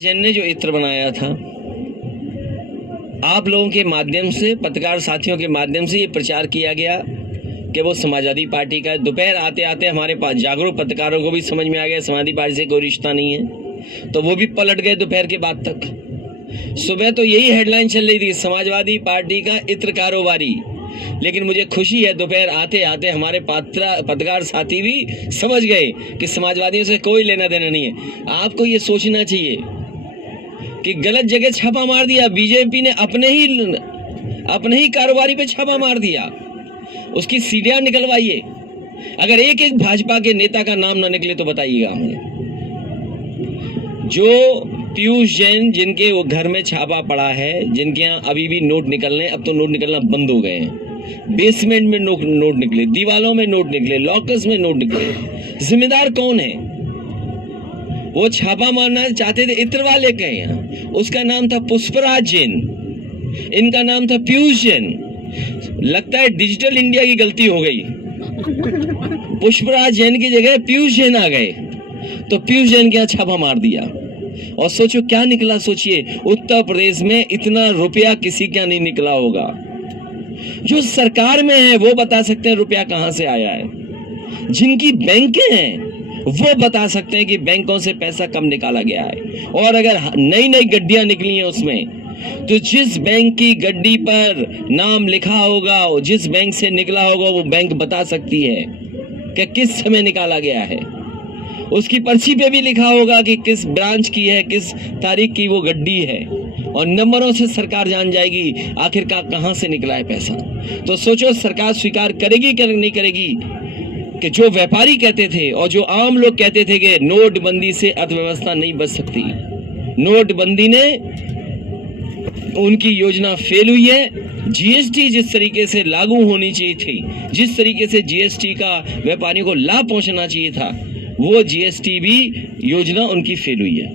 जैन ने जो इत्र बनाया था, आप लोगों के माध्यम से, पत्रकार साथियों के माध्यम से ये प्रचार किया गया कि वो समाजवादी पार्टी का है। दोपहर आते आते हमारे पास जागरूक पत्रकारों को भी समझ में आ गया समाजवादी पार्टी से कोई रिश्ता नहीं है, तो वो भी पलट गए दोपहर के बाद तक। सुबह तो यही हेडलाइन चल रही थी, समाजवादी पार्टी का इत्र कारोबारी। लेकिन मुझे खुशी है दोपहर आते आते हमारे पत्रकार साथी भी समझ गए कि समाजवादियों से कोई लेना देना नहीं है। आपको ये सोचना चाहिए कि गलत जगह छापा मार दिया, बीजेपी ने अपने ही कारोबारी पे छापा मार दिया, उसकी सीढ़ियां निकलवाइए। अगर एक एक भाजपा के नेता का नाम ना निकले तो बताइएगा हमें। जो पीयूष जैन जिनके वो घर में छापा पड़ा है, जिनके यहाँ अभी भी नोट निकलने, अब तो नोट निकलना बंद हो गए हैं, बेसमेंट में नोट निकले, दीवालों में नोट निकले, लॉकर्स में नोट निकले, जिम्मेदार कौन है? वो छापा मारना चाहते थे इत्र वाले के यहाँ, उसका नाम था पुष्पराज जैन, इनका नाम था पीयूष जैन। लगता है डिजिटल इंडिया की गलती हो गई, पुष्पराज जैन की जगह पीयूष जैन आ गए, तो पीयूष जैन के यहाँ छापा मार दिया। और सोचो क्या निकला, सोचिए उत्तर प्रदेश में इतना रुपया किसी का नहीं निकला होगा। जो सरकार में है वो बता सकते हैं रुपया कहां से आया है, जिनकी बैंकें हैं वो बता सकते हैं कि बैंकों से पैसा कब निकाला गया है। और अगर नई नई गड्डियां निकली हैं उसमें, तो जिस बैंक की गड्डी पर नाम लिखा होगा, जिस बैंक से निकला होगा, वो बैंक बता सकती है कि किस समय निकाला गया है। उसकी पर्ची पे भी लिखा होगा कि किस ब्रांच की है, किस तारीख की वो गड्डी है, और नंबरों से सरकार जान जाएगी आखिरकार कहां से निकला है पैसा। तो सोचो सरकार स्वीकार करेगी कि नहीं करेगी कि जो व्यापारी कहते थे और जो आम लोग कहते थे कि नोटबंदी से अर्थव्यवस्था नहीं बच सकती, नोटबंदी ने उनकी योजना फेल हुई है। जीएसटी जिस तरीके से लागू होनी चाहिए थी, जिस तरीके से जीएसटी का व्यापारियों को लाभ पहुंचना चाहिए था, वो जीएसटी भी योजना उनकी फेल हुई है।